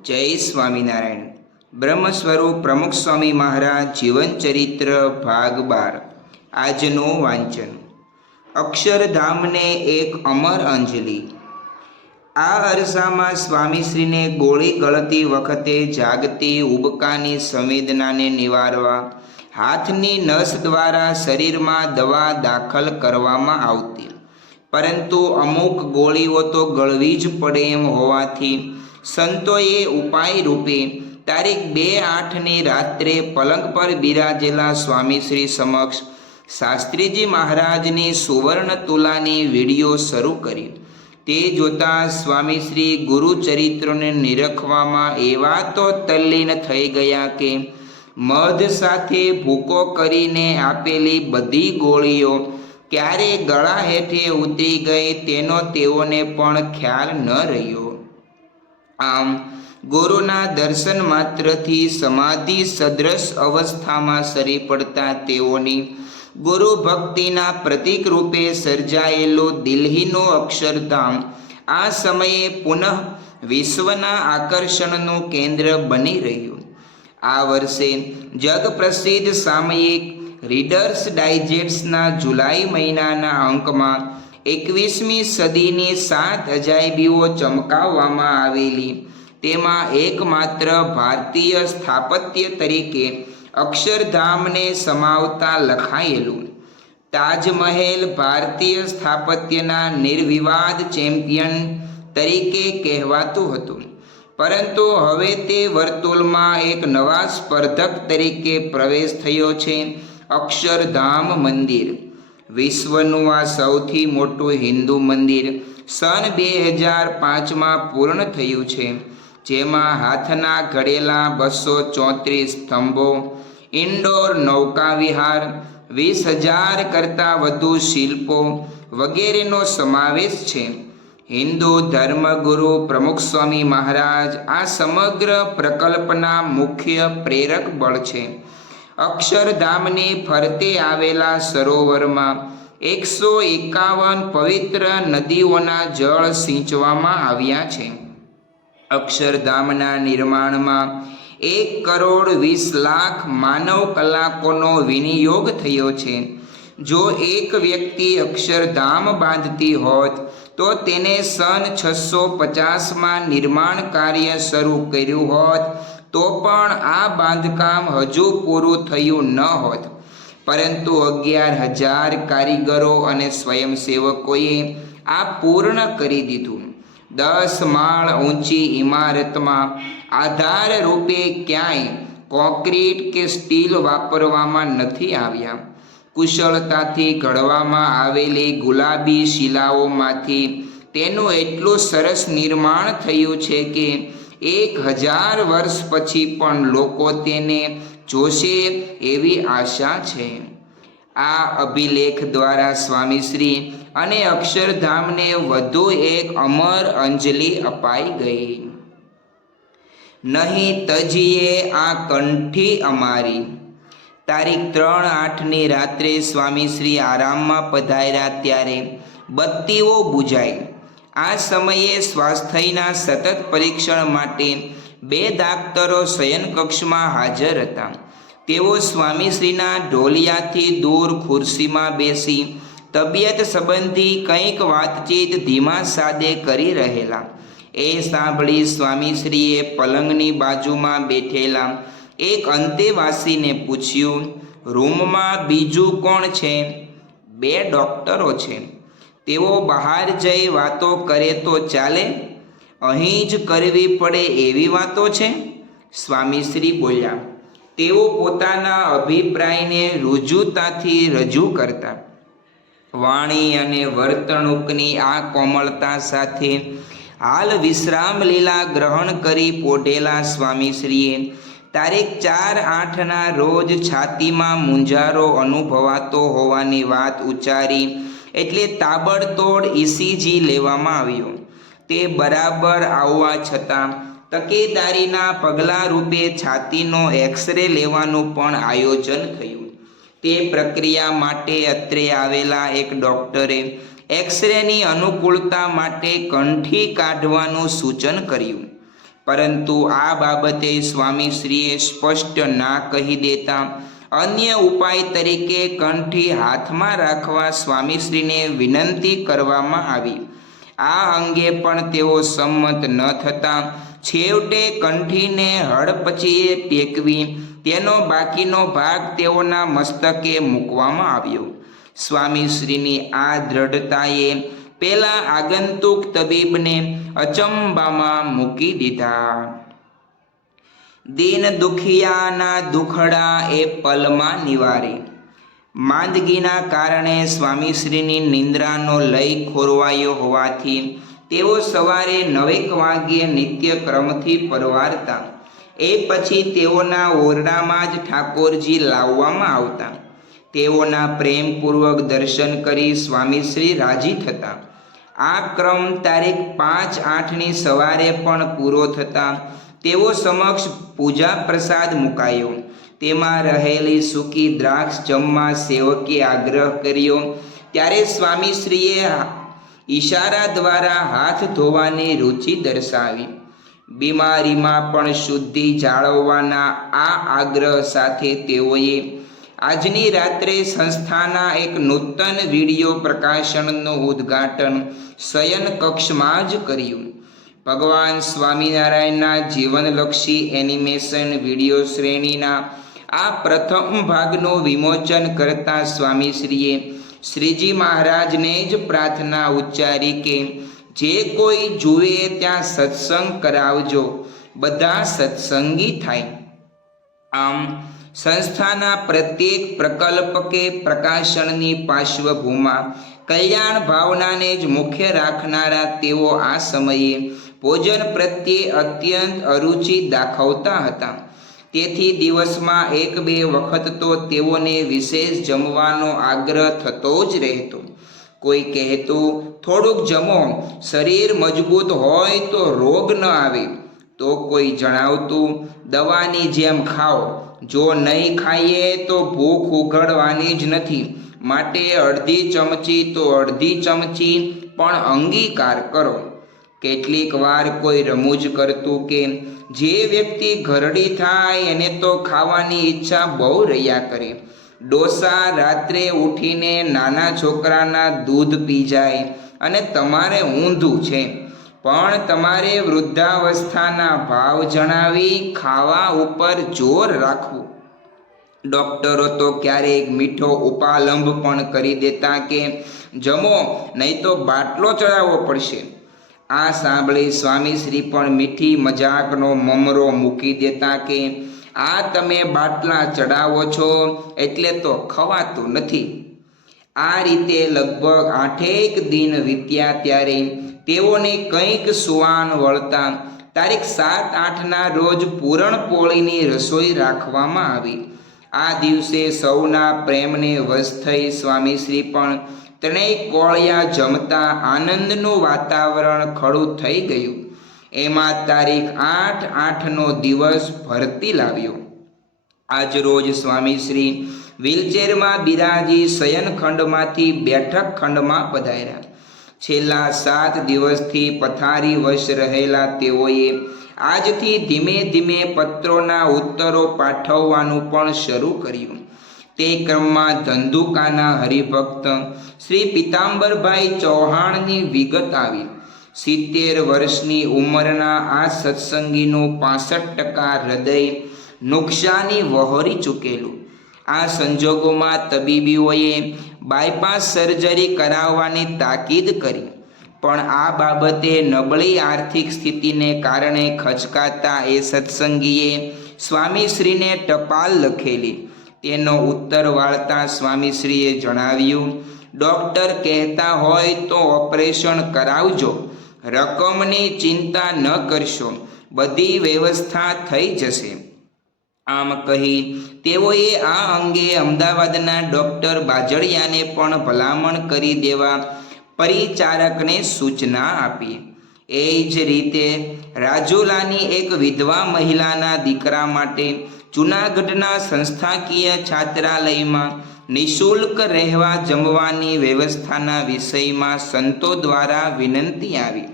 જય સ્વામિનારાયણ. બ્રહ્મ સ્વરૂપ પ્રમુખ સ્વામી મહારાજ જીવન ચરિત્ર ભાગ 12. આજનું વાંચન. અક્ષરધામને એક અમર અંજલિ. આ અરસામાં સ્વામીશ્રીને ગોળી ગળતી વખતે જાગતી ઉબકાની સંવેદનાને નિવારવા હાથની નસ દ્વારા શરીરમાં દવા દાખલ કરવામાં આવતી, પરંતુ અમુક ગોળીઓ તો ગળવી જ પડે એમ હોવાથી સંતોએ ઉપાય રૂપે તારીખ 2/8ની રાત્રે પલંગ પર બિરાજેલા સ્વામીશ્રી સમક્ષ શાસ્ત્રીજી મહારાજની સુવર્ણ તુલાની વિડીયો શરૂ કરી. તે જોતાં સ્વામીશ્રી ગુરુચરિત્રોને નિરખવામાં એવા તો તલ્લીન થઈ ગયા કે મધ સાથે ભૂકો કરીને આપેલી બધી ગોળીઓ ક્યારે ગળા હેઠે ઉતરી ગઈ તેનો તેઓને પણ ખ્યાલ ન રહ્યો. આમ ગુરુના દર્શન માત્રથી સમાધિ સદ્રશ અવસ્થામાં સરી પડતા તેઓની ગુરુ ભક્તિના પ્રતીક રૂપે સર્જાયેલું દિલ્હીનું અક્ષરધામ આ સમયે પુનઃ વિશ્વના આકર્ષણનું કેન્દ્ર બની રહ્યું. આ વર્ષે જગપ્રસિદ્ધ સામયિક રીડર્સ ડાયજેસ્ટના જુલાઈ મહિનાના અંકમાં 21મી સદીની 7 અજાયબીઓ ચમકાવવામાં આવેલી તેમાં એકમાત્ર ભારતીય સ્થાપત્ય તરીકે અક્ષરધામને સમાવતા લખાયેલું તાજમહેલ ભારતીય સ્થાપત્યના નિર્વિવાદ ચેમ્પિયન તરીકે કહેવાતું હતું, પરંતુ હવે તે વર્તુળમાં એક નવા સ્પર્ધક તરીકે પ્રવેશ થયો છે. અક્ષરધામ મંદિર વિશ્વનું આ સૌથી મોટું હિન્દુ મંદિર સન 2005માં પૂર્ણ થયું છે, જેમાં હાથના ઘડેલા 234 સ્તંભો, ઇન્ડોર નૌકા વિહાર, 20,000 કરતાં વધુ શિલ્પો વગેરેનો સમાવેશ છે. હિન્દુ ધર્મગુરુ પ્રમુખ સ્વામી મહારાજ આ સમગ્ર પ્રકલ્પના મુખ્ય પ્રેરક બળ છે. અક્ષરધામની ફરતે આવેલા સરોવરમાં 151 પવિત્ર નદીઓના જળ સિંચવામાં આવ્યા છે. અક્ષરધામના નિર્માણમાં 1,20,00,000 માનવ કલાકોનો વિનિયોગ થયો છે. જો એક વ્યક્તિ અક્ષરધામ બાંધતી હોત તો તેને સન 650માં નિર્માણ કાર્ય શરૂ કર્યું હોત તો પણ આ બાંધકામ હજુ પૂરું થયું ન હોત, પરંતુ 11,000 કારીગરો અને સ્વયંસેવકોએ આ પૂર્ણ કરી દીધું. 10 માળ ઊંચી ઇમારતમાં આધાર રૂપે ક્યાંય કોન્ક્રીટ કે સ્ટીલ વાપરવામાં નથી આવ્યા. કુશળતાથી ઘડવામાં આવેલી ગુલાબી શિલાઓમાંથી તેનું એટલું સરસ નિર્માણ થયું છે કે 1000 વર્ષ પછી પણ લોકો તેને જોશે એવી આશા છે. આ અભિલેખ દ્વારા સ્વામીશ્રી અને અક્ષરધામને વધુ એક અમર અંજલિ અપાઈ ગઈ. નહીં તજીએ આ કંઠી અમારી. તારીખ 3/8ની રાત્રે સ્વામીશ્રી આરામમાં પધાર્યા ત્યારે બત્તીઓ બુઝાઈ. આ સમયે સ્વાસ્થ્યના સતત પરીક્ષણ માટે 2 દાક્તરો શયનકક્ષમાં હાજર હતા. તેઓ સ્વામીશ્રીના ઢોલિયાથી દૂર ખુરશીમાં બેસી તબિયત સંબંધી કંઈક વાતચીત ધીમા સાદે કરી રહેલા. એ સાંભળી સ્વામીશ્રીએ પલંગની બાજુમાં બેઠેલા એક અંતેવાસીને પૂછ્યું, રૂમમાં બીજું કોણ છે? 2 ડૉક્ટરો છે. તેઓ બહાર જઈ વાતો કરે તો ચાલે, અહીં જ કરવી પડે એવી વાતો છે? સ્વામીશ્રી બોલ્યા. તેઓ પોતાના અભિપ્રાયને રુજુતાથી રજૂ કરતા. વાણી અને વર્તણૂકની આ કોમળતા સાથે હાલ વિશ્રામ લીલા ગ્રહણ કરી પોઢેલા સ્વામીશ્રીએ તારીખ 4/8ના રોજ છાતીમાં મૂંઝારો અનુભવાતો હોવાની વાત ઉચ્ચારી એટલે તાબડતોડ ECG લેવામાં આવ્યો. તે બરાબર આવવા છતાં તકેદારીના પગલાં રૂપે છાતીનો એક્સરે લેવાનું પણ આયોજન થયું. તે પ્રક્રિયા માટે અત્રે આવેલા એક ડૉક્ટરે એક્સરેની અનુકૂળતા માટે કંઠી કાઢવાનું સૂચન કર્યું. પરંતુ આ બાબતે સ્વામીશ્રીએ સ્પષ્ટ ના કહી દેતા અન્ય ઉપાય તરીકે કંઠી હાથમાં રાખવા સ્વામીશ્રીને વિનંતી કરવામાં આવી. આ અંગે પણ તેઓ સંમત ન થતા છેવટે કંઠીને હડપચીએ ટેકવી તેનો બાકીનો ભાગ તેઓના મસ્તકે મૂકવામાં આવ્યો. સ્વામીશ્રીની આ દ્રઢતાએ પેલા આગંતુક તબીબને અચંબામાં મૂકી દીધા. દીન દુખિયાના દુખડા એ પલમાં નિવારે. માંદગીના કારણે સ્વામીશ્રીની નિંદ્રાનો લય ખોરવાયો હોવાથી તેઓ સવારે 9 વાગ્યે નિત્યક્રમથી પરવારતા. એ પછી તેઓના ઓરડામાં જ ઠાકોરજી લાવવામાં આવતા. તેઓના પ્રેમપૂર્વક દર્શન કરી સ્વામીશ્રી રાજી થતા. આ ક્રમ તારીખ 5/8ની સવારે પણ પૂરો થતા તેઓ સમક્ષ પૂજા પ્રસાદ મુકાયો. તેમાં રહેલી સૂકી દ્રાક્ષ જમવા સેવકે આગ્રહ કર્યો ત્યારે સ્વામીશ્રીએ ઈશારા દ્વારા હાથ ધોવાની રુચિ દર્શાવી. બીમારીમાં પણ શુદ્ધિ જાળવવાના આ આગ્રહ સાથે તેઓએ આજની રાત્રે સંસ્થાના એક નૂતન વિડીયો પ્રકાશનનું ઉદ્ઘાટન શયન કક્ષમાં જ કર્યું. ભગવાન સ્વામિનારાયણના જીવનલક્ષી એનિમેશન વિડીયો શ્રેણીના આ પ્રથમ ભાગનું વિમોચન કરતા સ્વામીશ્રીએ શ્રીજી મહારાજને જ પ્રાર્થના ઉચ્ચારી કે જે કોઈ જુએ ત્યાં સત્સંગ કરાવજો, બધા સત્સંગી થાય. આમ સંસ્થાના પ્રત્યેક પ્રકલ્પ કે પ્રકાશનની પાર્શ્વભૂમિમાં કલ્યાણ ભાવનાને જ મુખ્ય રાખનારા તેઓ આ સમયે ભોજન પ્રત્યે અત્યંત અરુચિ દાખવતા હતા. તેથી દિવસમાં 1-2 વખત તો તેઓને વિશેષ જમવાનો આગ્રહ થતો જ રહેતો. કોઈ કહેતું થોડુંક જમો, શરીર મજબૂત હોય તો રોગ ન આવે. તો કોઈ જણાવતું દવાની જેમ ખાઓ, જો નહીં ખાઈએ તો ભૂખ ઉઘડવાની જ નથી, માટે અડધી ચમચી તો અડધી ચમચી પણ અંગીકાર કરો. કેટલીક વાર કોઈ રમૂજ કરતું કે જે વ્યક્તિ ઘરડી થાય એને તો ખાવાની ઈચ્છા બહુ રહ્યા કરે. ડોસા રાત્રે ઉઠીને નાના છોકરાના દૂધ પી જાય અને તમારે ઊંધું છે, પણ તમારે વૃદ્ધાવસ્થાના ભાવ જણાવી ખાવા ઉપર જોર રાખવું. ડૉક્ટરો તો ક્યારેક મીઠો ઉપાલંબ પણ કરી દેતા કે જમો નહીં તો બાટલો ચડાવવો પડશે. આ સાંભળી સ્વામીશ્રી પણ મીઠી મજાકનો મમરો મૂકી દેતા કે આ તમે બાટલા ચડાવો છો એટલે તો ખવાતું નથી. આ રીતે લગભગ 8 દિન વીત્યા ત્યારે તેઓને કંઈક સુવાન વળતા તારીખ 7-8ના રોજ પૂરણપોળીની રસોઈ રાખવામાં આવી. આ દિવસે સૌના પ્રેમને વશ થઈ સ્વામીશ્રી પણ 3 કોળિયા જમતા આનંદનું વાતાવરણ ખડું થઈ ગયું. એમાં તારીખ 8/8નો દિવસ ભરતી લાવ્યો. આજ રોજ સ્વામીશ્રી વ્હીલચેરમાં બિરાજી શયનખંડમાંથી બેઠક ખંડમાં પધાર્યા. છેલ્લા 7 દિવસથી પથારી વશ રહેલા તેઓએ આજથી ધીમે ધીમે પત્રોના ઉત્તરો પાઠવવાનું પણ શરૂ કર્યું. તે ક્રમમાં ધંધુકાના હરિભક્ત શ્રી પિતાંબરભાઈ ચૌહાણની વિગત આવી. 70 વર્ષની ઉંમરના આ સત્સંગીનું 65% હૃદય નુકસાની વહોરી ચૂકેલું. આ સંજોગોમાં તબીબીઓએ બાયપાસ સર્જરી કરાવવાની તાકીદ કરી, પણ આ બાબતે નબળી આર્થિક સ્થિતિને કારણે ખચકાતા એ સત્સંગીએ સ્વામીશ્રીને ટપાલ લખેલી. તેનો ઉત્તર વાળતા સ્વામીશ્રીએ જણાવ્યું, ડૉક્ટર કહેતા હોય તો ઓપરેશન કરાવજો, રકમની ચિંતા ન કરશો, બધી વ્યવસ્થા થઈ જશે. આમ કહી તેઓએ આ અંગે અમદાવાદના ડૉક્ટર બાજડિયાને પણ ભલામણ કરી દેવા પરિચારકને સૂચના આપી. એ જ રીતે રાજુલાની એક વિધવા મહિલાના દીકરા માટે જૂનાગઢના સંસ્થાકીય છાત્રાલયમાં નિઃશુલ્ક રહેવા જમવાની વ્યવસ્થાના વિષયમાં સંતો દ્વારા વિનંતી આવી.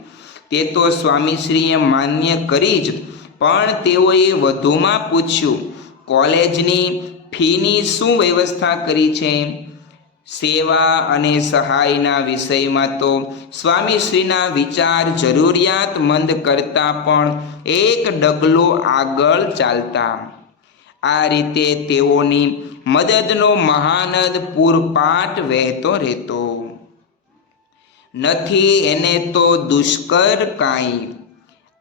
તે તો સ્વામીશ્રીએ માન્ય કરી જ, પણ તેઓએ વધુમાં પૂછ્યું, કોલેજની ફીની શું વ્યવસ્થા કરી છે? સેવા અને સહાયના વિષયમાં તો સ્વામીશ્રીના વિચાર જરૂરિયાતમંદ કરતાં પણ એક ડગલું આગળ ચાલતા. આ રીતે તેઓની મદદનો મહાનદ પૂરપાટ વહેતો રહેતો. નથી એને તો દુષ્કર કાંઈ.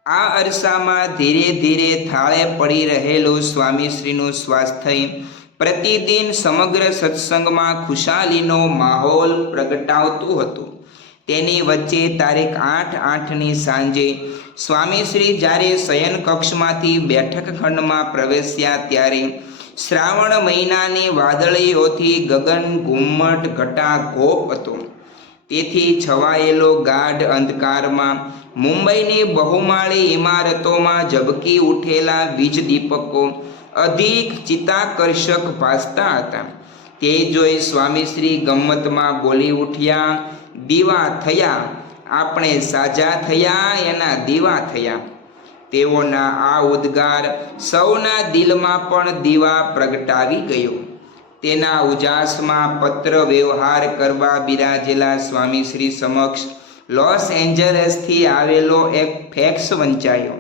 આ અરસામાં ધીરે ધીરે થાળે પડી રહેલું સ્વામીશ્રીનું સ્વાસ્થ્ય પ્રતિદિન સમગ્ર સત્સંગમાં ખુશાલીનો માહોલ પ્રગટાવતું હતું. તેની વચ્ચે તારીખ 8/8ની સાંજે સ્વામીશ્રી જ્યારે શયન કક્ષમાંથી બેઠક ખંડમાં પ્રવેશ્યા ત્યારે શ્રાવણ મહિનાની વાદળીઓથી ગગન ઘુમ્મટ ઘટાઘોપ હતો. તેથી છવાયેલો ગાઢ અંધકારમાં મુંબઈની બહુમાળી ઇમારતોમાં ઝબકી ઉઠેલા વીજ દીપકો અધિક ચિત્તાકર્ષક ભાસતા હતા. તે જોઈ સ્વામીશ્રી ગમ્મતમાં બોલી ઉઠ્યા, દીવા થયા, આપણે સાજા થયા, એના દીવા થયા. તેઓના આ ઉદ્ગાર સૌના દિલમાં પણ દીવા પ્રગટાવી ગયો. તેના ઉજાસમાં પત્ર વ્યવહાર કરવા બિરાજેલા સ્વામીશ્રી સમક્ષ લોસ એન્જલસથી આવેલો એક ફેક્સ વંચાયો.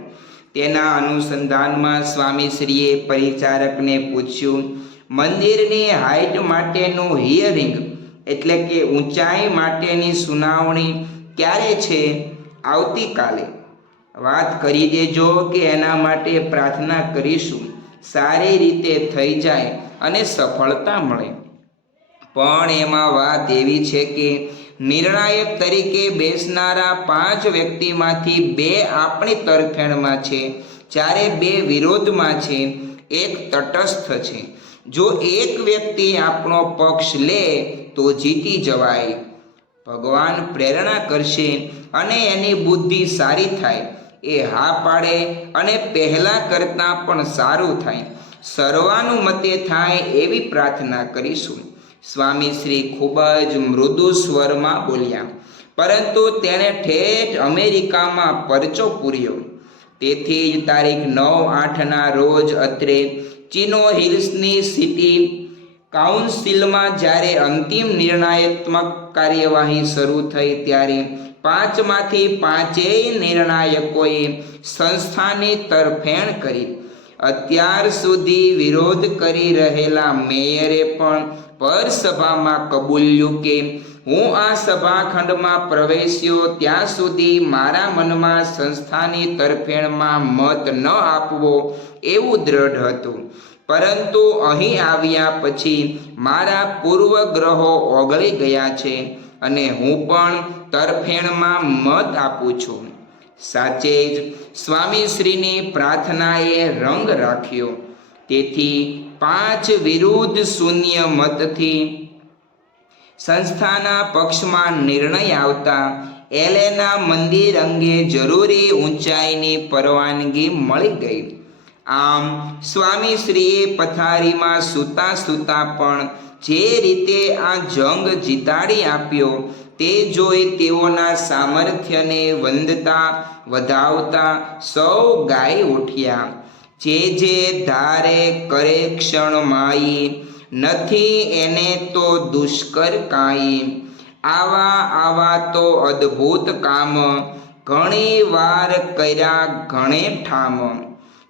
તેના અનુસંધાનમાં સ્વામીશ્રીએ પરિચારકને પૂછ્યું, મંદિરની હાઇટ માટેનું હિયરિંગ એટલે કે ઊંચાઈ માટેની સુનાવણી ક્યારે છે? આવતીકાલે. વાત કરી દેજો કે એના માટે પ્રાર્થના કરીશું, સારી રીતે થઈ જાય અને સફળતા મળે. પણ એમાં વાત એવી છે કે નિર્ણાયક તરીકે બેસનારા 5 વ્યક્તિમાંથી 2 આપણી તરફેણમાં છે, જ્યારે 2 વિરોધમાં છે, 1 તટસ્થ છે. જો એક વ્યક્તિ આપણો પક્ષ લે તો જીતી જવાય. ભગવાન પ્રેરણા કરશે અને એની બુદ્ધિ સારી થાય. એ હા પાડે અને પહેલાં કરતાં પણ સારું થાય, સર્વાનુમતે થાય એવી પ્રાર્થના કરીશું. સ્વામીશ્રી ખૂબ જ મૃદુ સ્વરમાં બોલ્યા, પરંતુ તેણે ઠેઠ અમેરિકામાં પરચો પૂર્યો. તેથી જ તારીખ 9/8ના રોજ અત્રે ચિનો હિલ્સની સિટી કાઉન્સિલમાં જ્યારે અંતિમ નિર્ણયાત્મક કાર્યવાહી શરૂ થઈ ત્યારે 5માંથી 5 નિર્ણાયકોએ સંસ્થાની તરફેણ કરી. અત્યાર સુધી વિરોધ કરી રહેલા મેયરે પણ પરસભામાં કબૂલ્યું કે હું આ સભાખંડમાં પ્રવેશ્યો ત્યાં સુધી મારા મનમાં સંસ્થાની તરફેણમાં મત ન આપવો એવું દ્રઢ હતું. પરંતુ અહીં આવ્યા પછી મારા પૂર્વગ્રહો ઓગળી ગયા છે અને હું પણ તરફેણમાં મત આપું છું. સાચે જ સ્વામીશ્રીની પ્રાર્થનાએ રંગ રાખ્યો. તેથી 5 વિરુદ્ધ 0 મતથી સંસ્થાના પક્ષમાં નિર્ણય આવતા એલેના મંદિર અંગે જરૂરી ઊંચાઈની પરવાનગી મળી ગઈ. આમ સ્વામીશ્રીએ પથારીમાં સૂતા સૂતા પણ જે રીતે આ જંગ જીતાડી આપ્યો તે જોઈ તેઓના સામર્થ્યને વંદતા વધાવતા સૌ ગાઈ ઉઠ્યા. જે ધારે કરે ક્ષણ માઈ, નથી એને તો દુષ્કર કાંઈ. આવા તો અદ્ભુત કામ, ઘણી વાર કર્યા ઘણે ઠામ.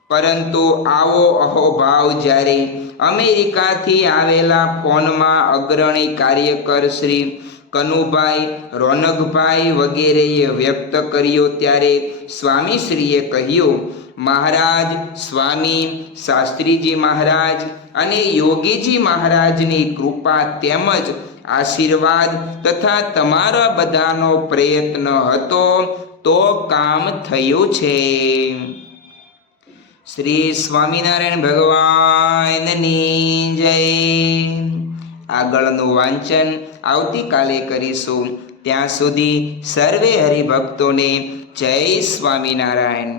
પરંતુ આવો અહોભાવ જ્યારે અમેરિકાથી આવેલા ફોનમાં અગ્રણી કાર્યકર શ્રી કનુભાઈ, રોનકભાઈ વગેરેએ વ્યક્ત કર્યો ત્યારે સ્વામીશ્રીએ કહ્યું, મહારાજ, સ્વામી, શાસ્ત્રીજી મહારાજ અને યોગીજી મહારાજની કૃપા તેમજ આશીર્વાદ તથા તમારા બધાનો પ્રયત્ન હતો તો કામ થયું છે. શ્રી સ્વામિનારાયણ ભગવાનની જય. આગળનું વાંચન આવતીકાલે કરીશું. ત્યાં સુધી સર્વે હરિભક્તોને જય સ્વામિનારાયણ.